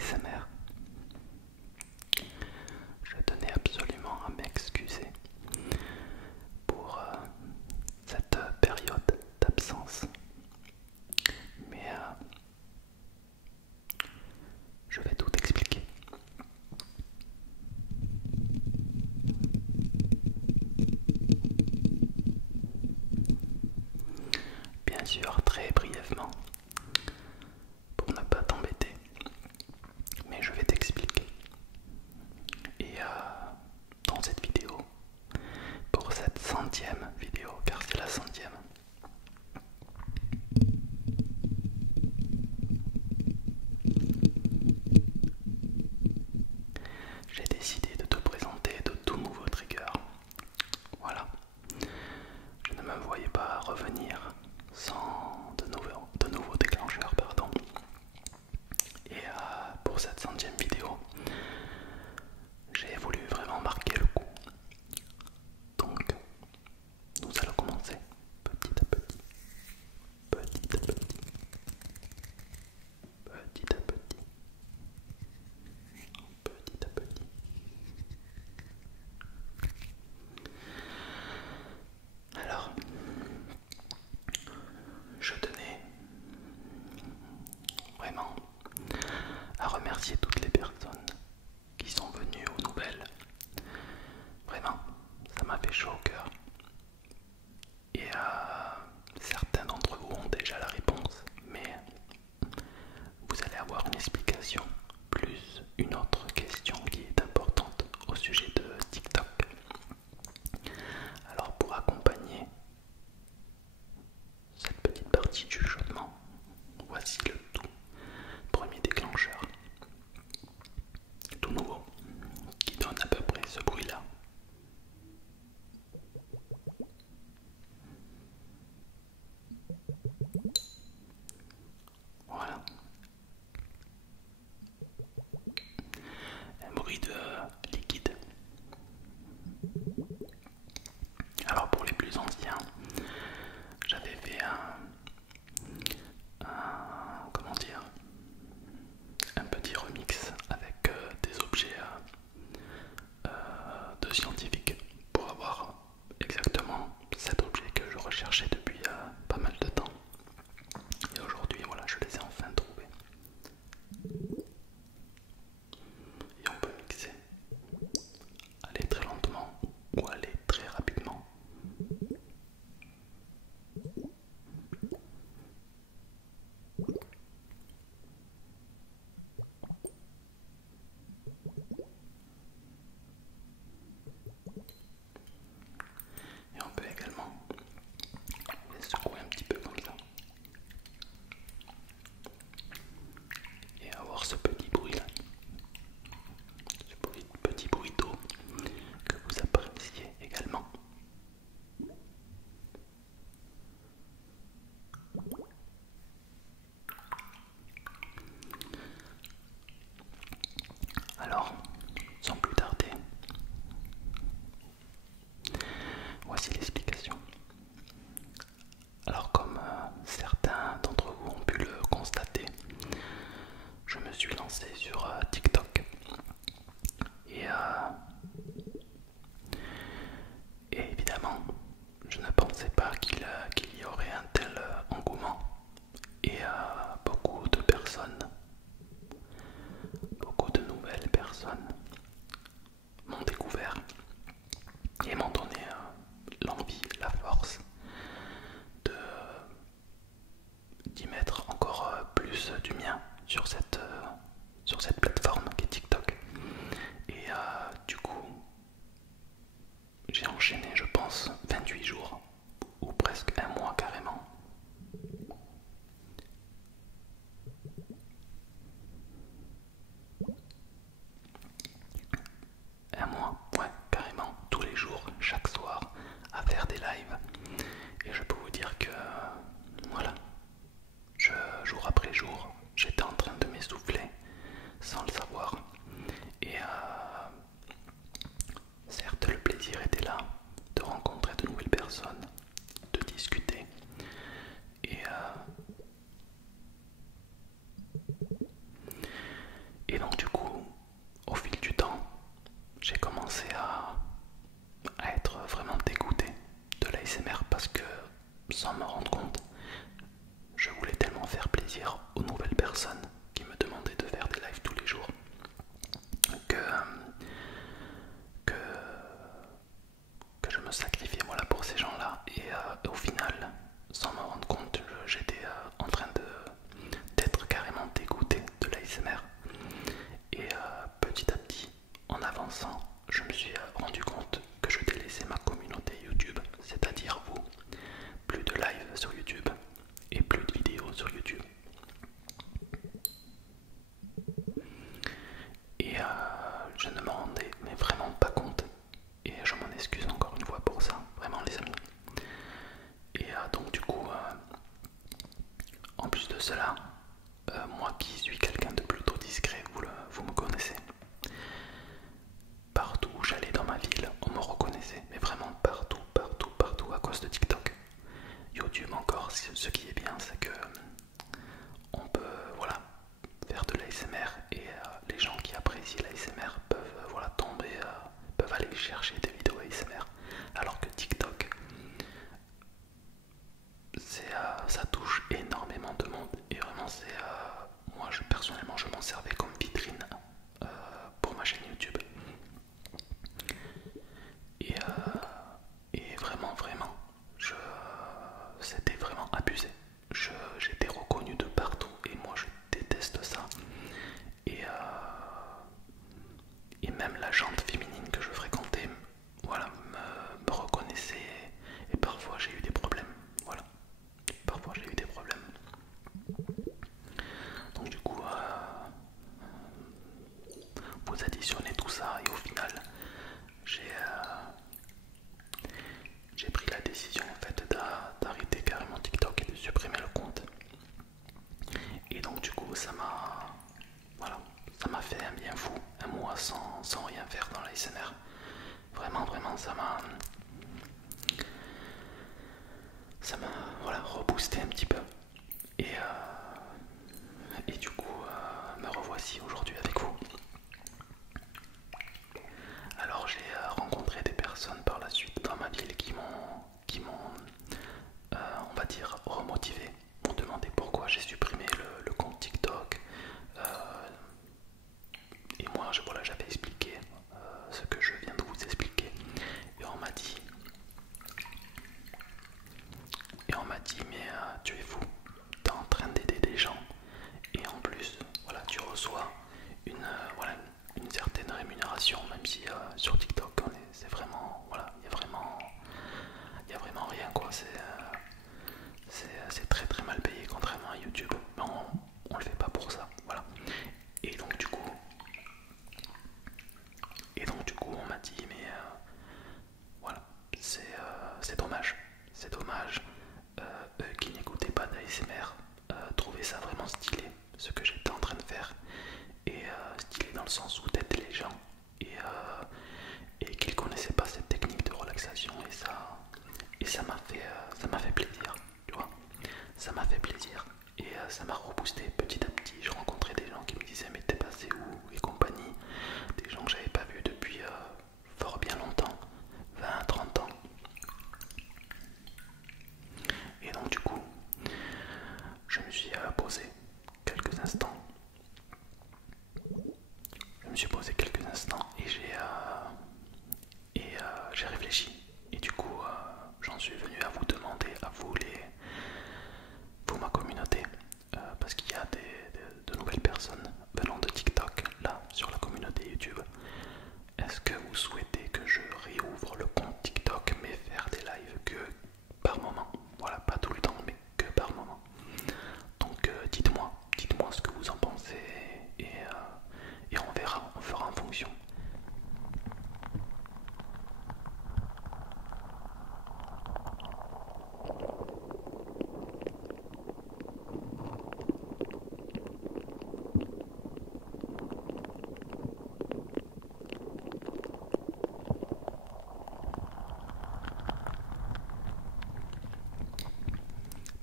ASMR. Je tenais absolument à m'excuser pour cette période d'absence. Mais je vais tout expliquer. Bien sûr, très brièvement, pour ne pas t'embêter, mais je vais t'expliquer. Et dans cette vidéo, pour cette 100e vidéo, car c'est la 100e, j'ai décidé de te présenter de tout nouveaux triggers. Voilà, je ne me voyais pas revenir sans de nouveaux déclencheurs, pardon. Et pour cette 100e vidéo, j'ai voulu vraiment marquer le coup. Donc, nous allons commencer petit à petit, petit à petit, petit à petit, petit à petit. Alors, je tenais vraiment à remercier toutes les personnes qui sont venues aux nouvelles. Vraiment, ça m'a fait chaud au cœur. Et certains d'entre vous ont déjà la réponse, mais vous allez avoir une explication plus une autre question qui est importante au sujet de TikTok. Alors pour accompagner cette petite partie du chuchotement, voici le tout premier déclencheur, tout nouveau, qui donne à peu près ce bruit-là. Voilà. Un bruit de liquide. Alors pour les plus anciens, j'avais fait comment dire, un petit remix avec des objets de scientifiques pour avoir exactement cet objet que je recherchais depuis pas mal de temps. Et aujourd'hui, voilà, je les ai enfin trouvés. Et on peut mixer, aller très lentement ou aller très rapidement. Et on peut également les secouer un petit peu comme ça. Et avoir ce petit bruit là. Ce petit bruit d'eau que vous appréciez également. Alors, sans plus tarder, voici l'explication. Alors comme certains d'entre vous ont pu le constater, je me suis lancé sur TikTok et évidemment je ne pensais pas qu'il y aurait un tel engouement et beaucoup de nouvelles personnes m'ont découvert et m'ont donné l'envie, la force de d'y mettre encore plus du mien sur cette plateforme qui est TikTok. Et du coup, j'ai enchaîné, je pense, 28 jours ou presque un mois carrément. Un mois, ouais, carrément, tous les jours, chaque soir, à faire des lives. Et je peux vous dire que, voilà, jour après jour, j'étais en train de m'essouffler sans le sans me rendre compte, je voulais tellement faire plaisir aux nouvelles personnes qui me demandaient de faire des lives tous les jours que, que, que je me sacrifiais voilà, pour ces gens-là. Et au final, sans me rendre compte, j'étais en train d'être carrément dégoûté de l'ASMR. Et petit à petit, en avançant, je me suis rendu compte que je délaissais ma communauté YouTube, c'est-à-dire vous. Plus de live sur YouTube et plus de vidéos sur YouTube. Et je ne me rendais mais vraiment pas compte. Et je m'en excuse encore une fois pour ça, vraiment les amis. Et donc du coup, en plus de cela, moi qui suis quelqu'un de plutôt discret, vous me connaissez. Partout où j'allais dans ma ville, on me reconnaissait, mais vraiment partout, partout, partout à cause de TikTok. YouTube encore, ce qui est bien, c'est que on peut voilà, faire de l'ASMR et les gens qui apprécient l'ASMR peuvent voilà, tomber, peuvent aller chercher des vidéos ASMR. Alors que TikTok, ça touche énormément de monde et vraiment moi personnellement je m'en servais comme vitrine pour ma chaîne YouTube. Et, vraiment, vraiment, c'était vraiment abusé. J'étais reconnu de partout et moi je déteste ça. Et, et même la jante féminine que je fréquentais, voilà, me reconnaissait et parfois j'ai eu des problèmes. Voilà, parfois j'ai eu des problèmes. Donc du coup, vous additionnez tout ça et au final, j'ai pris la décision en fait d'arrêter carrément TikTok et de supprimer le compte. Et donc du coup ça m'a voilà, ça m'a fait un bien fou, un mois sans rien faire dans l'ASMR. Vraiment, vraiment ça m'a voilà, reboosté un petit peu. Et du coup me revoici aujourd'hui avec vous. Alors j'ai rencontré des personnes par la suite dans ma ville qui m'ont on va dire remotivé, m'ont demandé pourquoi j'ai supprimé le compte TikTok. Et moi voilà, j'avais expliqué ce que je viens de vous expliquer. Et on m'a dit mais tu es fou, tu es en train d'aider des gens et en plus voilà, tu reçois voilà, une certaine rémunération, même si sur TikTok c'est vraiment voilà, il y a vraiment rien quoi, c'est très très mal payé contrairement à YouTube, mais on le fait pas pour ça, voilà. Et donc du coup on m'a dit mais voilà, c'est dommage, c'est dommage. Eux qui n'écoutaient pas d'ASMR trouvaient ça vraiment stylé, ce que j'étais en train de faire, et stylé dans le sens où d'aider les gens et qu'ils connaissaient pas cette technique de relaxation, et ça m'a fait plaisir, tu vois, ça m'a fait plaisir et ça m'a reboosté petit à petit. Je rencontrais des gens qui me disaient mais t'es passé où et compagnie, des gens que j'avais pas vus depuis fort bien longtemps, 20-30 ans. Et donc du coup, je me suis posé quelques instants. Je me suis posé quelques instants et j'ai réfléchi. Et du coup, j'en suis venu à vous demander, à vous ma communauté, parce qu'il y a de nouvelles personnes venant de TikTok là sur la communauté YouTube. Est-ce que vous souhaitez que je réouvre le compte TikTok mais faire des lives que par moment? Voilà, pas tout le temps mais que par moment. Donc dites-moi ce que vous en pensez et on verra, on fera en fonction.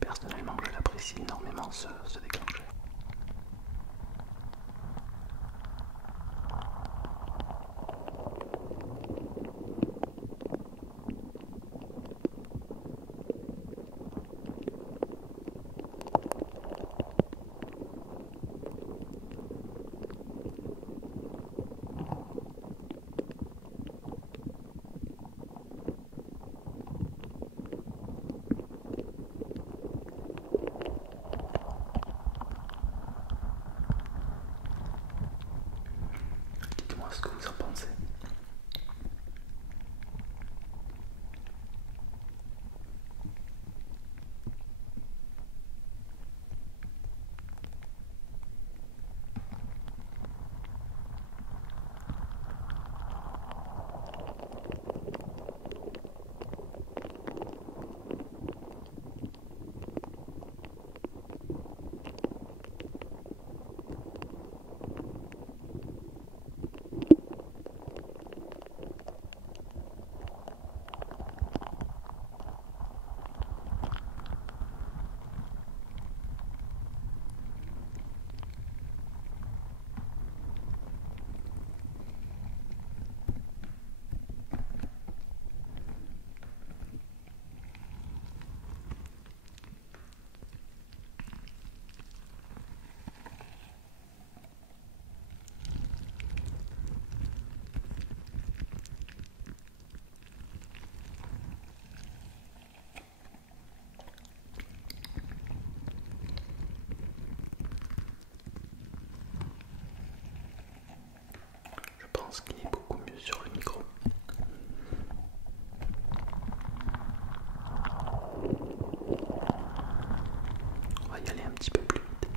Personnellement, je l'apprécie énormément ce déclencheur. pense qu'il est beaucoup mieux sur le micro. On va y aller un petit peu plus vite.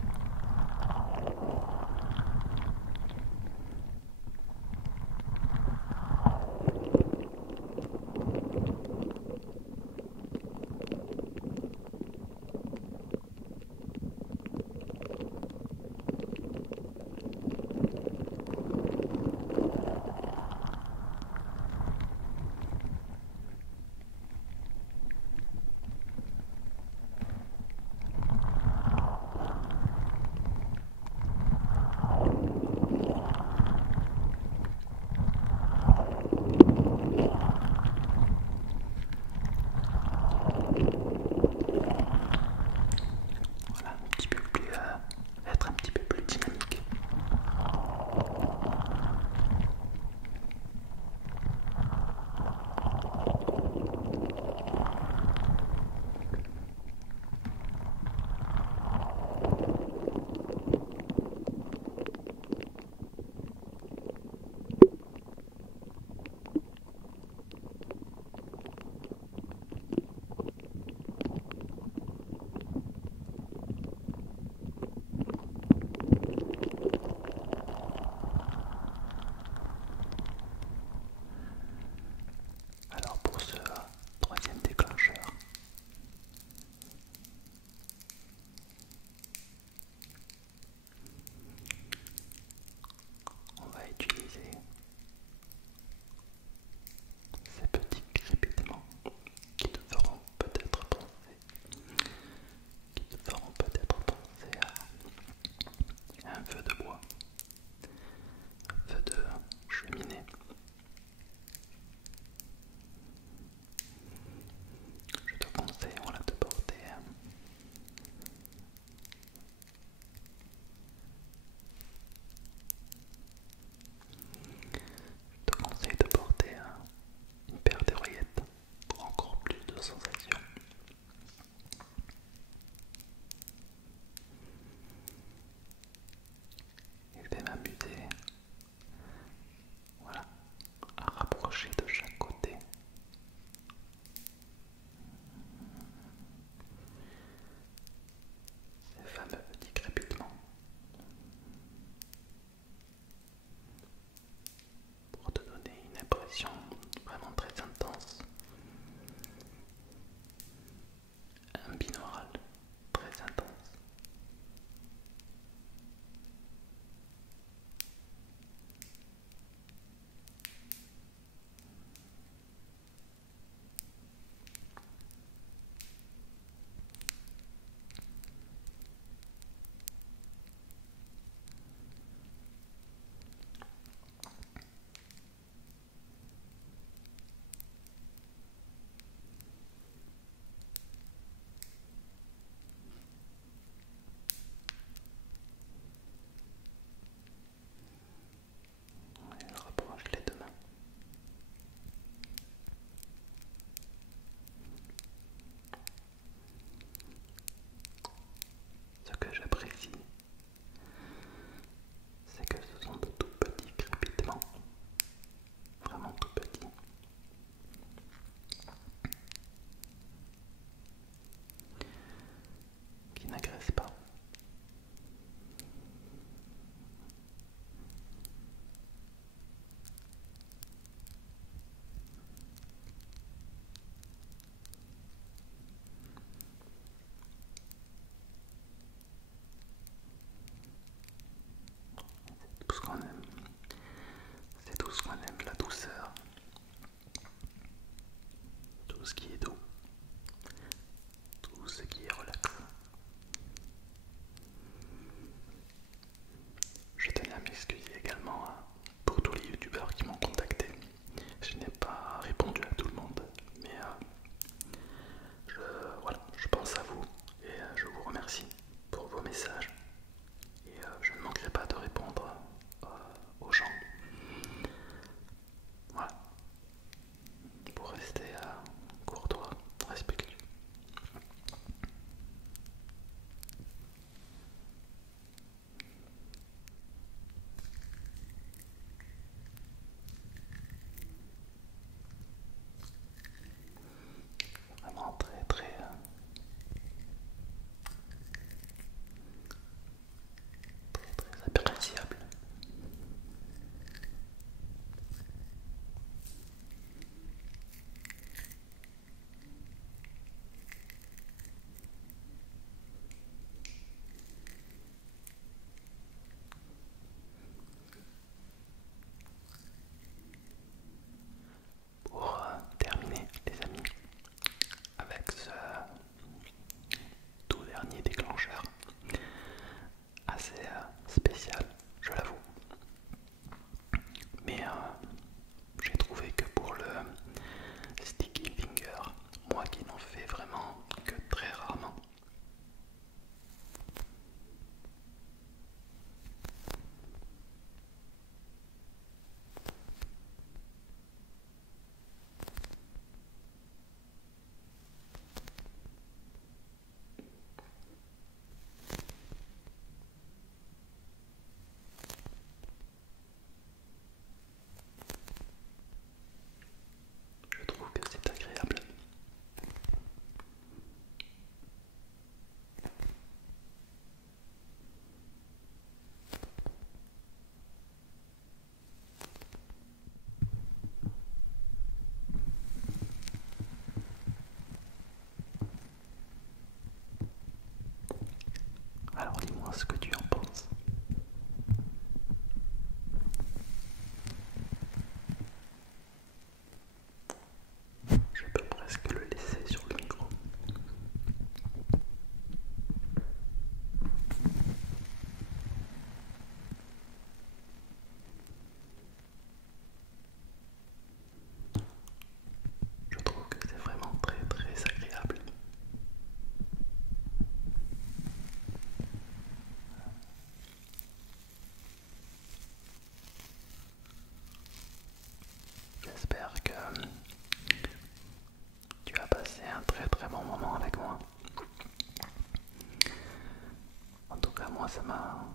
m'a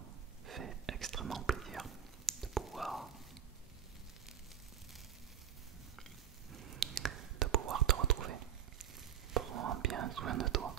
fait extrêmement plaisir de pouvoir te retrouver. Prends bien soin de toi.